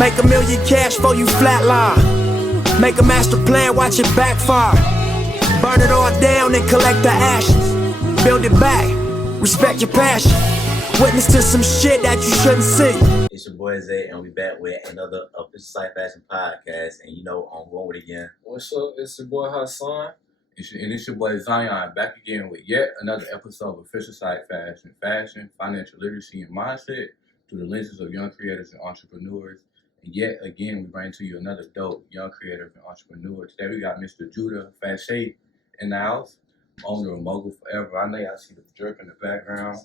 Make a million cash for you flatline. Make a master plan, watch it backfire. Burn it all down and collect the ashes. Build it back, respect your passion. Witness to some shit that you shouldn't see. It's your boy Zay, and we back with another Official Site Fashion podcast. And you know, I'm going with it again. What's up? It's your boy Hassan. It's your boy Zion, back again with yet another episode of Official Site Fashion, financial literacy, and mindset through the lenses of young creators and entrepreneurs. And yet again, we bring to you another dope young creator and entrepreneur. Today we got Mr. Judah Fashe in the house, owner of Mogul Forever. I know y'all see the drip in the background,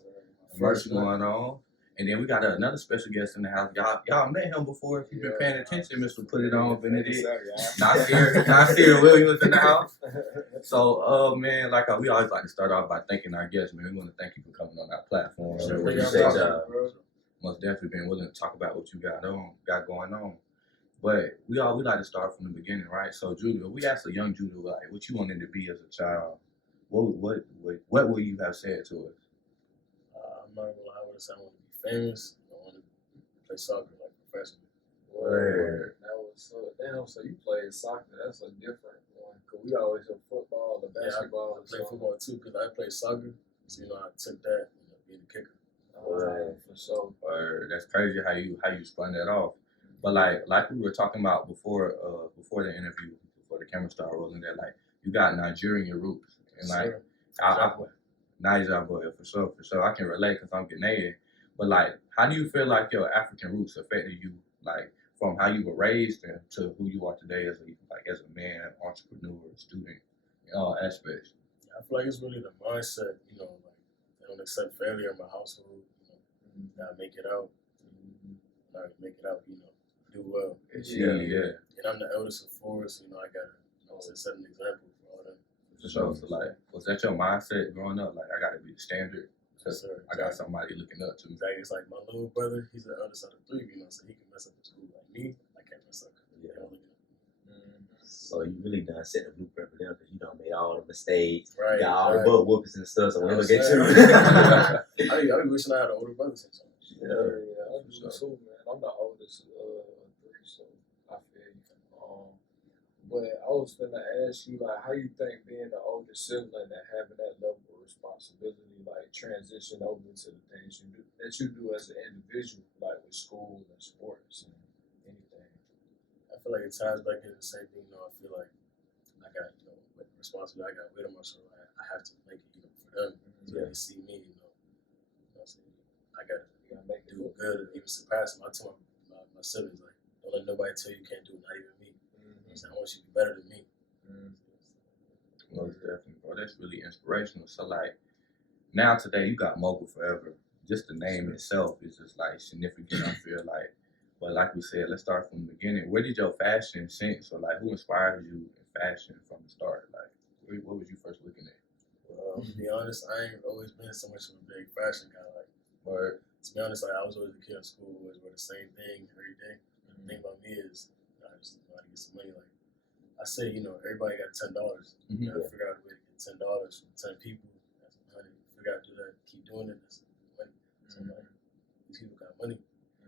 merch going on. And then we got another special guest in the house. Y'all met him before. If you've been paying attention, Mr. Put It On Benedict. Nasir Williams in the house. So, man, we always like to start off by thanking our guests, man. We want to thank you for coming on our platform. Sure, appreciate y'all. Most definitely been willing to talk about what you got going on. But we like to start from the beginning, right? So, Judah, we asked a young Judah, like, what you wanted to be as a child. What would you have said to us? I'm not gonna lie, I would have said I want to be famous. I want to play soccer like professionally. Word. That was so damn. So you played soccer? That's a different one. Cause we always have football or basketball. I played football too because I played soccer. So I took that and being a kicker. For sure. That's crazy how you spun that off. But like we were talking about before the interview, before the camera started rolling, that like you got Nigerian roots, and like Niger boy, for sure. I can relate because I'm Ghanaian. But like, how do you feel like your African roots affected you, like from how you were raised and to who you are today as a man, entrepreneur, student, in all aspects? I feel like it's really the mindset. Like they don't accept failure in my household. You gotta make it out. Do well. Yeah. And I'm the eldest of four, so I gotta set an example for all them. For sure. So like, was that your mindset growing up? Like, I gotta be the standard. Yes, sir. I got somebody looking up to me. Exactly. It's like my little brother. He's the eldest out of three. So he can mess up in school. Like me, I can't mess up. Yeah. So you really done set the blueprint for them because you done made all the mistakes, right? Got all the butt whoopings and stuff. So when they get you, I be wishing I had an older brother sometimes. Yeah, I do too, man. I'm the oldest of three, so I feel you. But I was gonna ask you, like, how you think being the oldest sibling and having that level of responsibility, like, transition over to the things you do as an individual, like with school and sports and anything. I feel like it ties back into the same thing. I feel like I got, like responsibility. I got weight on my shoulder. I have to make it, for them. So they see me, I gotta make do good, even surpass them. I told my siblings, like, don't let nobody tell you can't do it, not even me. I want you to be better than me. Most definitely, bro. That's really inspirational. So like, now today you got Mogul Forever. Just the name itself is just like significant. I feel like, but like we said, let's start from the beginning. Where did your fashion sense, or like who inspired you in fashion from the start? Like, what was you first looking at? Well, to be honest, I ain't always been so much of a big fashion guy. But to be honest, I was always a kid in school, always wear the same thing every day. And the thing about me is, I just know how to get some money. Like I say, everybody got $10. You gotta figure out a way to get $10 from 10 people. That's money. Figure out to do that. Keep doing it. That's money. So these people got money.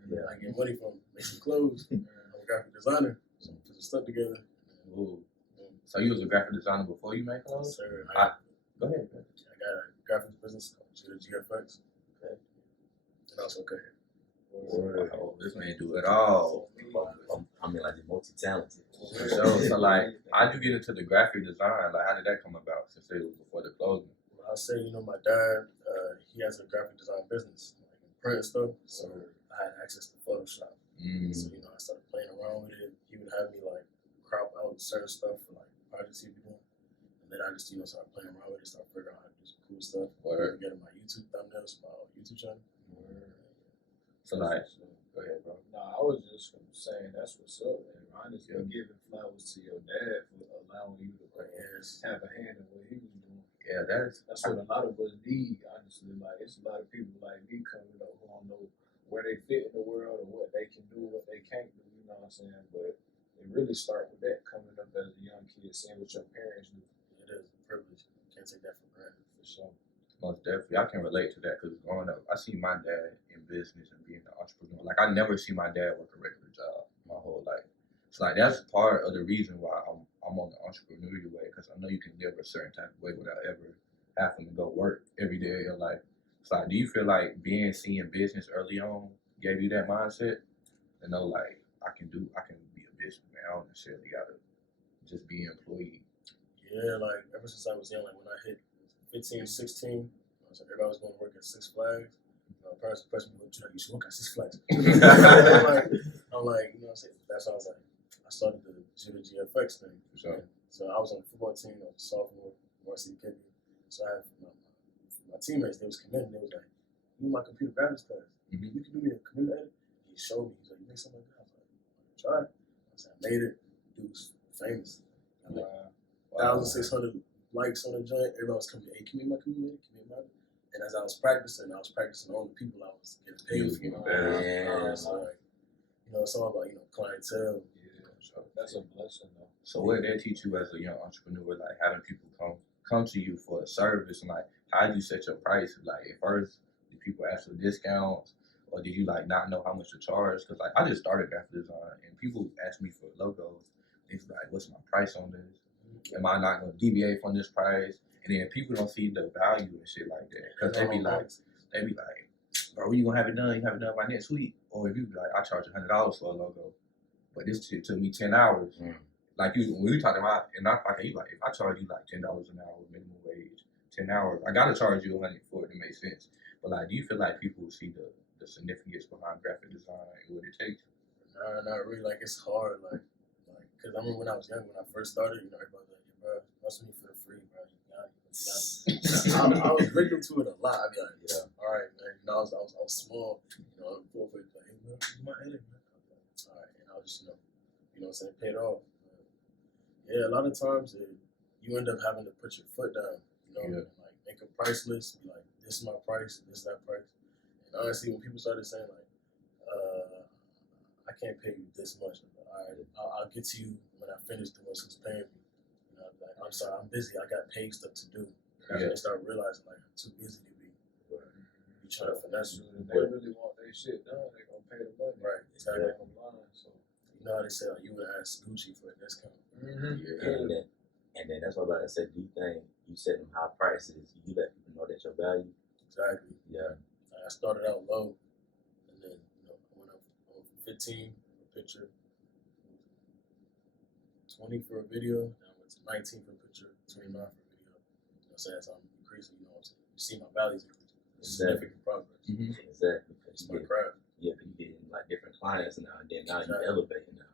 Yeah. I get money from making clothes. I'm a graphic designer, so I put some stuff together. Ooh. So you was a graphic designer before you made clothes? Yes, sir. Go ahead. I got a graphics business called GFX. Okay. And also cut hair. Oh, this man do it all. I mean, like, you're multi-talented. So like, how'd you get into the graphic design? Like, how did that come about? Since it was before the clothing. Well, I say, my dad, he has a graphic design business, like print stuff. So I had access to Photoshop. So I started playing around with it. He would have me like crop out certain stuff for like projects he'd be doing, and then I just started playing around with it, started figuring out how to do some cool stuff. Getting my YouTube thumbnails, my YouTube channel. So like, go ahead, bro. Nah, I was just saying that's what's up, man. Honestly, giving flowers to your dad for allowing you to have a hand in what he was doing. Yeah, that's what a lot of us need, honestly. Like, it's a lot of people like me coming up who don't know where they fit in the world or what they can do, what they can't do, you know what I'm saying? But it really start with that, coming up as a young kid, seeing what your parents do. It is a privilege. You can't take that for granted, for sure. Most definitely. I can relate to that because growing up, I see my dad in business and being an entrepreneur. Like, I never see my dad work a regular job. So like that's part of the reason why I'm on the entrepreneurial way, because I know you can live a certain type of way without ever having to go work every day of your life. So like, do you feel like seeing business early on gave you that mindset to know like I can be a businessman. I don't necessarily gotta just be an employee. Yeah, like ever since I was young, like when I hit 15, 16, everybody was going to work at Six Flags. Parents would press me, you should work at Six Flags. I'm like, you know what I'm saying? That's why I was like, I started the Judah GFX thing. Sure. So I was on the football team, I was a sophomore, varsity kicker. So I had my teammates, they was committed, they was like, you my computer graphics class. Mm-hmm. You can do me a computer edit? He showed me, he's like, you make something like that? I was like, try it. I said, I made it. Dude was famous. I like 1,600 likes on the joint. Everybody was coming, hey, can you make my computer edit? Can you make my And as I was practicing on the people I was getting paid for. So like, it's all about, clientele. Yeah, so that's a blessing though. So what did that teach you as a young entrepreneur, like having people come to you for a service, and like how did you set your price? Like at first, did people ask for discounts, or did you like not know how much to charge? Because like I just started graphic design, and people ask me for logos. It's like, what's my price on this? Am I not going to deviate from this price? And then people don't see the value and shit like that, because they be like, bro, when you gonna have it done? You have it done by next week. Or if you be like, I charge $100 for a logo, but this shit took me 10 hours. Like when we talking about, and I like, you like, if I charge you like $10 an hour minimum wage, 10 hours, I gotta charge you $100 for it to make sense. But like, do you feel like people see the significance behind graphic design and what it takes? Nah, not really. Like it's hard. Like, cause I remember when I was young, when I first started, everybody was like, yeah, bro, that's me for the free, bro. I was victim to it a lot. I'd be like, yeah, all right, man. I was small, like, hey, bro, you my edit, man. All right, and I was just, paid off. Yeah, a lot of times you end up having to put your foot down, and, like make a price list, be like, this is my price, this is that price. And honestly, when people started saying like, I can't pay you this much, all right, I'll get to you when I finish the ones who's paying me. Like, I'm sorry, I'm busy. I got paid stuff to do. And they start realizing like I'm too busy to be. You try to finesse you. If they really want their shit done, they gonna pay the money. Right. Exactly. So you know how they say like, you would ask Gucci for a discount. And then that's what I'm about to say. Do you think you set them high prices? You let people know that your value? Exactly. Yeah. Like, I started out low, and then I went up from 15 for a picture, 20 for a video. 19 for a picture, 29 for a video. So as I'm increasing, you see my values increase. Significant progress. Exactly. It's my craft. Yeah, you getting like different clients now, and then now you're elevating now.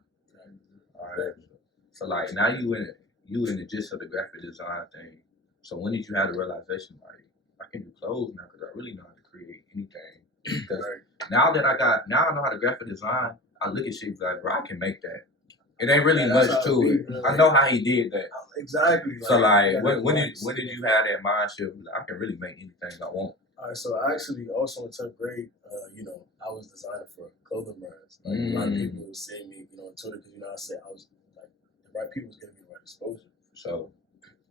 All right. So like now you in the gist of the graphic design thing. So when did you have the realization like I can do clothes now because I really know how to create anything? Because now I know how to graphic design, I look at shit like, bro, I can make that. It ain't really much to it. Really. I know how he did that. Exactly. So like, when did you have that mindset? Like, I can really make anything I want. All right. So actually, also in 10th grade, I was designing for clothing brands. Like a lot of people were seeing me, on Twitter because I said I was like the right people was giving me the right exposure. So,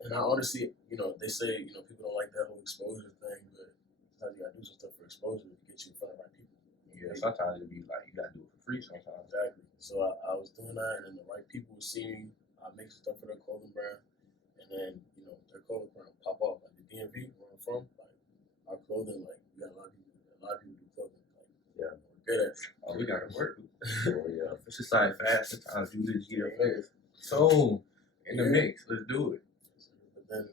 and I honestly, they say people don't like that whole exposure thing, but sometimes you gotta do some stuff for exposure to get you in front of the right people. Yeah. Sometimes it be like you gotta do it for free. Sometimes. Exactly. So I was doing that, and then the right people would see me. I make some stuff for their clothing brand, and then their clothing brand pop off. Like the DMV where I'm from, like our clothing, like we got a lot of people do clothing. Like, we're good at it. Oh, we gotta work. It's just like fast. Sometimes you just get your face. So in the mix, let's do it. But then,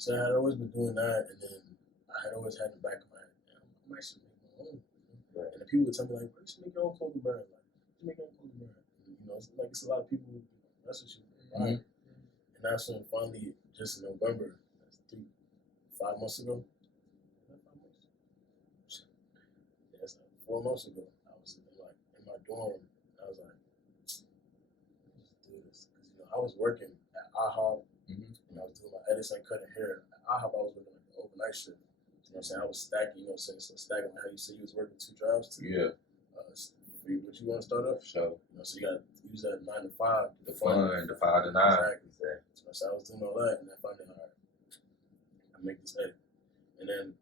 so I had always been doing that, and then I had always had in the back of my head, I'm actually making my own. And the people would tell me like, you should make your own clothing brand. Like, make your own clothing brand. It's a lot of people who message you. Right? And that's when finally, just in November, that's 5 months ago. 4 months ago, I was in my dorm. And I was like, let's do this, because I was working at IHOP, and I was doing my edits and cutting hair. At IHOP, I was working like the overnight shift. You know what I'm saying? I was stacking. So stacking like how you said you was working 2 jobs too. Yeah. What you want to start up? So so you got to use that 9 to 5. The 5 to 9. Exactly. So I was doing all that, and then finally, all right, I make this edit. And then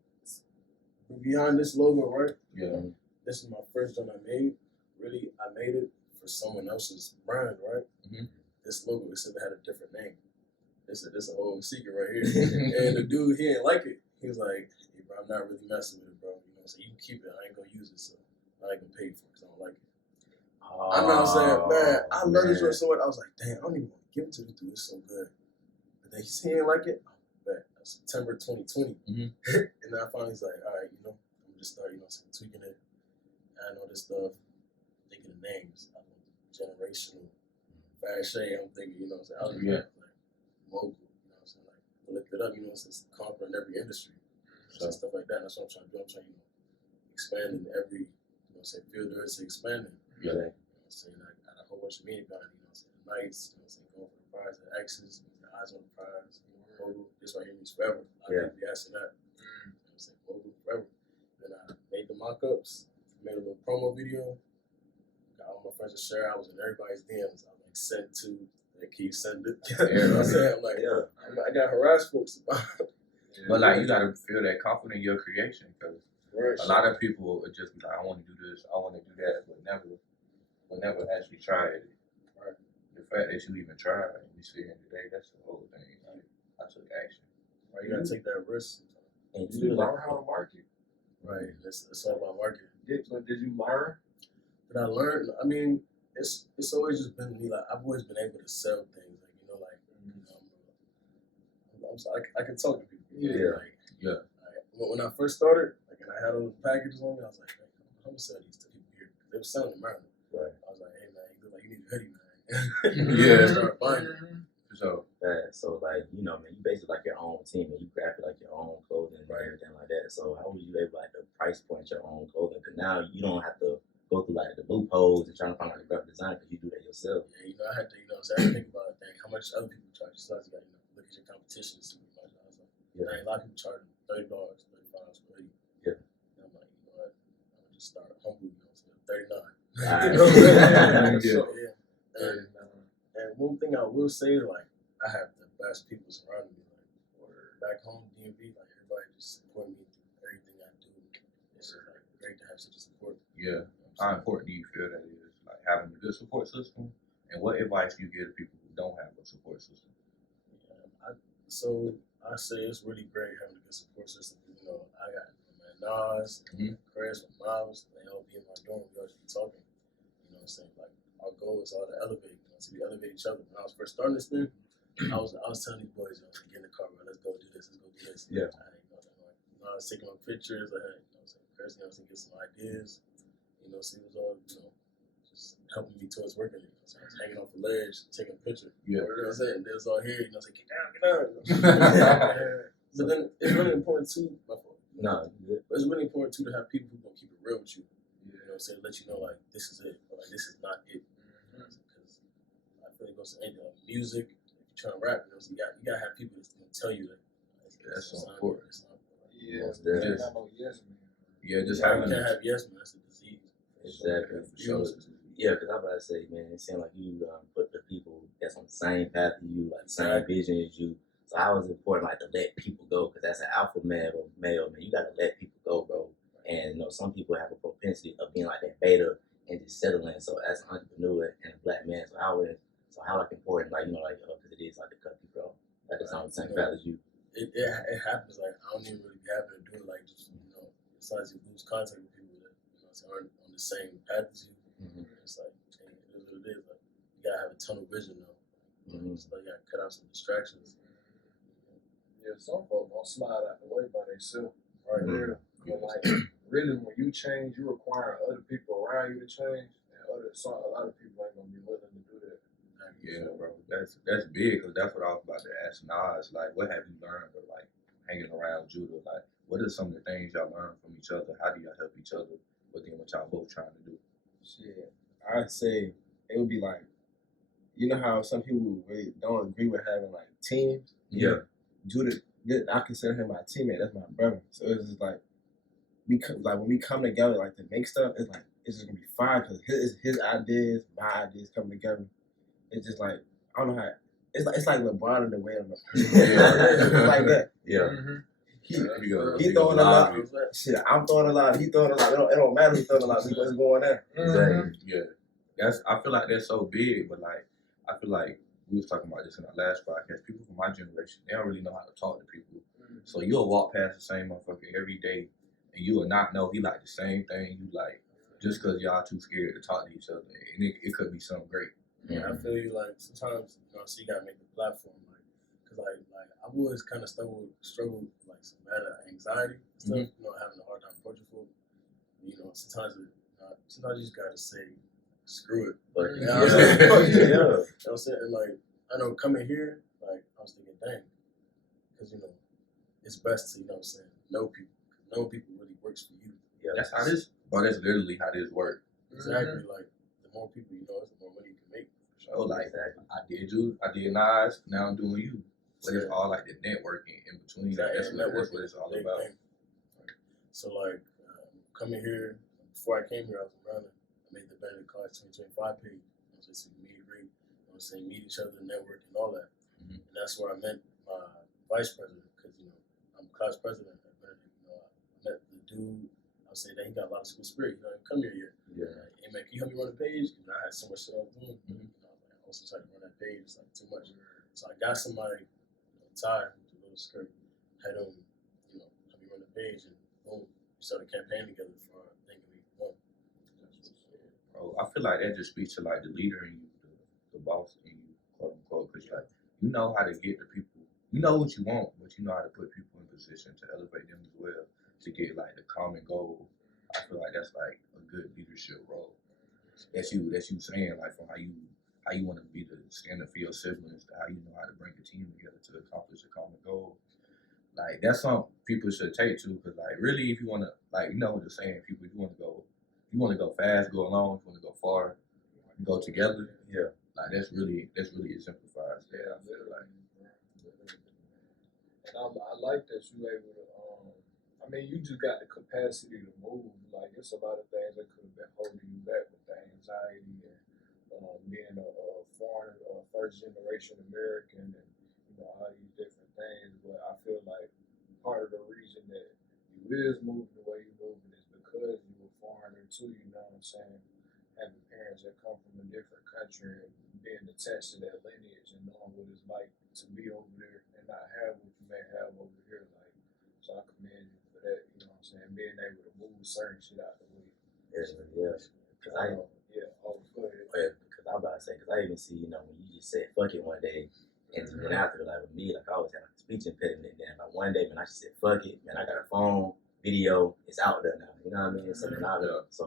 behind this logo, right? Yeah. This is my first one I made. Really, I made it for someone else's brand, right? this logo, it said it had a different name. This a whole secret right here. And the dude, he didn't like it. He was like, hey, bro, I'm not really messing with it, bro. You know, so you can keep it. I ain't gonna use it, so I ain't gonna pay for it because I don't like it. I know what I'm saying, man. I love this joint so much. I was like, damn, I don't even want to give it to the dude. It's so good. But then he didn't like it. September 2020. And then I finally was like, all right, you know, I'm just start, you know, tweaking it. I know this stuff, thinking of names. I know generational, Fashe. I'm thinking, you know, what I'm saying, like Mogul. You know, what I'm saying, like I looked it up. You know, it's conquering every industry, so stuff like that. That's what I'm trying to do. I'm trying to, you know, expand in every, you know, say field there is expanding. Yeah. You know, what I'm saying, I got a whole bunch of media behind, you know, what I'm saying, the Knights, you know, what I'm saying, going for the prize, the X's, the eyes on the prize. This right here means forever. I think be asking that. You know what I'm saying, Mogul forever. Then I made the mock-ups, made a little promo video, got all my friends to share. I was in everybody's DMs. I like sent to, like, can you send it? You know what I'm saying? I'm like, I got harassed folks about it. But like, you gotta feel that confident in your creation, because a lot of people would just be like, I want to do this, I want to do that, but will never actually try it. Right. The fact that you even tried and you see it today, that's the whole thing. Like, I took action. Right, you gotta take that risk. And you learn how to market. Right, it's all about marketing. Did you learn? Did I learn? I mean, it's always just been me. Like, I've always been able to sell things. Like, you know, like, I'm sorry, I can talk to people. Like, when I first started, like, and I had all the packages on me, I was like, I'm gonna sell these to people here. They were selling them around. Right. I was like, hey man, you look like you need a hoodie, man. Start buying it. So like, you know, man, you basically like your own team and you graphic like your own clothing and everything like that. So how was you able like to price point your own clothing? Because now you don't have to go through like the loopholes and trying to find like the graphic design because you do that yourself. Yeah, you know, I had to, you know, so I had to think about it. How much other people charge? So you got to, you know, look at your competition and see what much. I was like, a lot of people charge $30, $35 per hoodie. Yeah. And I'm like, you know what? I'm gonna just start humble, you know, so $39. You know what I'm saying? And one thing I will say is, like, I have the best people surrounding me. Like, back home, DMV, like, everybody just support me through everything I do. It's just like great to have such a support. Yeah. How important do you feel that is, like, having a good support system? And what advice do you give to people who don't have a support system? So I say it's really great having a good support system. You know, I got my Nas, Chris, my Miles, they all be in my dorm. We always be talking. You know what I'm saying? Like, our goal is all to elevate. You know, so we elevate each other. When I was first starting this thing, I was telling these boys, you know, get in the car, bro, let's go do this, let's go do this. Yeah. I was taking my pictures, I had, you know, Chris, you know, get some ideas. You know, so it was all, you know, just helping me towards working. You know, so I was hanging off the ledge, taking a picture. Yeah. You know what I'm saying? They was all here, you know, say, get down. You know? But then it's really important too. But it's really important too to have people who gonna keep it real with you. You know what I'm saying? Let you know, like, this is it, or like, this is not it. Because I feel like it goes to anything, like music. Trying to rap, you know, so you gotta have people that's gonna tell you that. That's so important. Just having you can't have yes man. That's a disease. Exactly. Yeah, because I'm about to say, man, it seems like you put the people that's on the same path as you, like the same vision as you. So how is it important, like, to let people go? Because that's an alpha male, man. You gotta let people go, bro. And you know, some people have a propensity of being like that beta and just settling. So as an entrepreneur and a black man, so how like important, like, you know, like, because it is like the cut people, like it's on the same path as you. It happens. Like, I don't even really be happy to do it. Like, just, you know, besides you lose contact with people that, you know, aren't on the same path as you. It's like, hey, it is what it is. Like, you gotta have a tunnel vision though. So you gotta cut out some distractions. Yeah, some folks gonna slide out the way by themselves. Right. But like, really, when you change, you require other people around you to change, and a lot of people ain't gonna be willing to do that. Yeah, bro, that's big, because that's what I was about to ask Nas. Like, what have you learned of, like, hanging around Judah? Like, what are some of the things y'all learn from each other? How do y'all help each other within what y'all both trying to do? Shit, I'd say it would be like, you know how some people really don't agree with having like teams? Yeah. Judah, I consider him my teammate. That's my brother. So it's just like, when we come together, like, to make stuff, it's like, it's just gonna be fine, because his ideas, my ideas come together. It's just like, I don't know how, it's like LeBron and the way of it's like that. Yeah. He throwing a lot. Shit, I'm throwing a lot. He throwing a lot. It don't matter who's throwing a lot. What's going there? Exactly. Yeah. I feel like that's so big, but like, I feel like we was talking about this in our last podcast. People from my generation, they don't really know how to talk to people. So you'll walk past the same motherfucker every day, and you will not know he like the same thing you like, just because y'all too scared to talk to each other. And it could be something great. Yeah, I feel you. Like sometimes, so you gotta make the platform, like, cause like I've always kind of struggled with like some bad anxiety and stuff. Having a hard time approaching folk. Sometimes you just gotta say, screw it. But You know what I'm saying? yeah. You know what I'm saying? And like I know coming here, like I was thinking, dang, because it's best to know people. Knowing people really works for you. Yeah, that's how this. But that's literally how this works. Exactly. Like the more people you know, the more money you can make. So like I did Nas, now I'm doing you. But it's all like the networking in between. Like, that's what it's all about. Right. So like coming here, before I came here, I was running. I made the Benedict College 2025 page. So we meet each other, network, and all that. And that's where I met my vice president, because I'm class president at Benedict. I met the dude. I was saying that he got a lot of school spirit. He didn't come here yet. Yeah. Like, hey man, can you help me run the page? And I had so much shit I was doing. I also tried to run that page. It's like too much. So I got somebody, Ty, with a little skirt, had him, help me run the page, and boom, we started a campaign together for thinking we won. Bro, I feel like that just speaks to like the leader in you, the boss in you, quote unquote, because like you know how to get the people. You know what you want, but you know how to put people in position to elevate them as well, to get like the common goal. I feel like that's like a good leadership role. That's you saying, like, from how you want to be the standard for your siblings, to how you know how to bring a team together to accomplish a common goal. Like that's something people should take to, because like really, if you want to, like, what they're saying, people, if you want to go fast, go along, if you want to go far, go together. Yeah, like that's really exemplifies that. I feel like. And I like that you able to. You just got the capacity to move. Like, it's a lot of things that could have been holding you back with the anxiety and being a foreign, first generation American, and all these different things. But I feel like part of the reason that you is moving the way you're moving is because you were foreigner too. You know what I'm saying? Having parents that come from a different country and being attached to that lineage and knowing what it's like to be over there and not have what you may have over here. Like, so I commend you. That, you know what I'm saying, being able to move certain shit out the way. Yeah. Cause I go ahead. Because I'm about to say, because I even see, when you just said fuck it one day, and then after, like with me, like I always had like a speech impediment. Then like one day, man, I just said fuck it, man. I got a phone, video, it's out there now. You know what I mean? So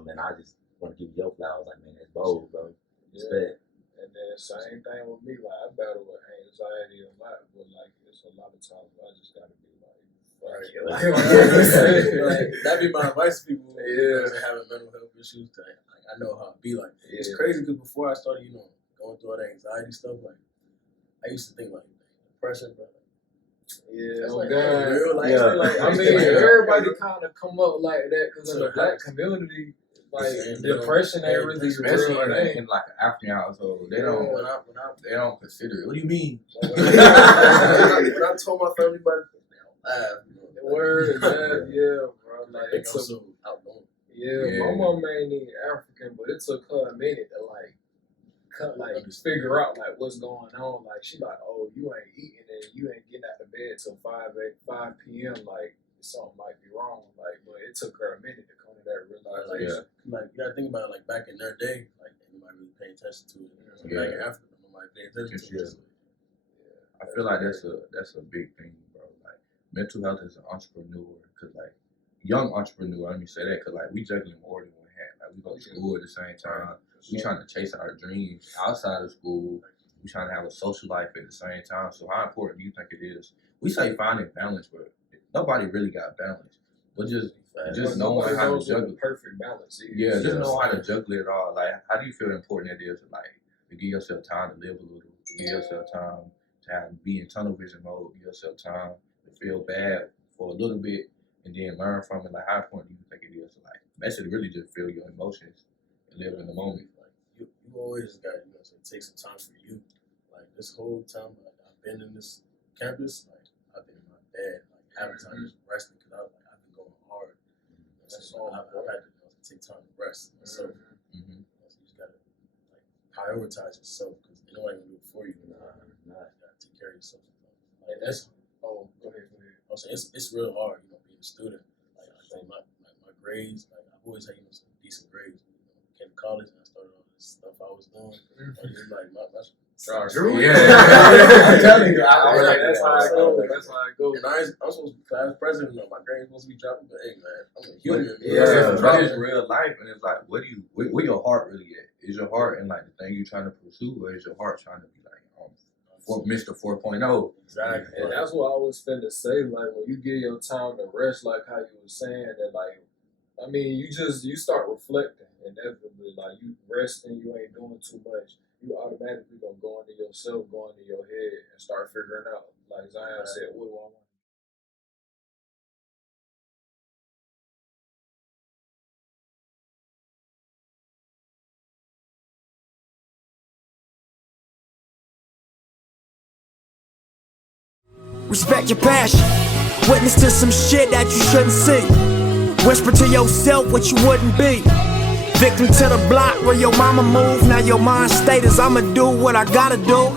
man, I just want to give you your flowers. Like, man, that's bold, bro. Respect. And then same thing with me. Like, I battle with anxiety a lot, but like it's a lot of times I just gotta be like. That'd be my advice to people who having mental health issues. Like, I know how it be like. It's crazy because before I started, going through all that anxiety stuff, like I used to think like depression, bro. Everybody kind of come up like that because in the black community, like depression ain't really especially in like an African household. They don't they don't consider it. What do you mean? When I told my family about it, they don't laugh. Word, yeah, bro. Like, it's so outgoing. My mom ain't African, but it took her a minute to figure out like what's going on. Like, she like, oh, you ain't eating and you ain't getting out of bed till 5 p.m. Like, something might be wrong. Like, but it took her a minute to come to that realization. Like, you gotta think about it. Like back in their day, like nobody really paid attention to it. Back in Africa, nobody paid attention to it. I feel like that's a big thing, bro. Like, mental health as an entrepreneur, because like young entrepreneur, let me say that, because like we juggling more than one hat. Like we go to school at the same time. We trying to chase our dreams outside of school. We trying to have a social life at the same time. So how important do you think it is? We say finding balance, but nobody really got balance. But just knowing how to juggle perfect balance. Just know how to juggle it all. Like, how do you feel important it is to give yourself time to live a little, give yourself time to be in tunnel vision mode, give yourself time to feel bad for a little bit, and then learn from it. Like, how important do you think it is to like basically really just feel your emotions and live in the moment? Like, you always got to take some time for you. Like, this whole time I've been in this campus, like I've been in my bed, like having time just resting, because I've been going hard. So I've had to take time to rest myself. So you just gotta like prioritize yourself, because nobody can do it for you. Nah. You gotta take care of yourself. And that's go ahead. I'm saying it's real hard, being a student. Like I think my grades, like I've always had some decent grades. Came to college and I started all this stuff I was doing. And it's like my Drew, yeah. I'm telling you, that's how I go. That's how I go. And I'm supposed to be class president. My grades supposed to be dropping, but hey, man, I'm a human. But it's real life, and it's like, where your heart really at? Is your heart in like the thing you're trying to pursue, or is your heart trying to be like Mr. 4.0? Exactly. And that's what I was finna say. Like when you give your time to rest, like how you were saying that, like I mean, you start reflecting inevitably. Like you resting, you ain't doing too much. You automatically gonna go into yourself, go into your head, and start figuring out. Like Zion said, what do I want? Respect your passion. Witness to some shit that you shouldn't see. Whisper to yourself what you wouldn't be. Victim to the block where your mama moved. Now your mind state is I'ma do what I gotta do.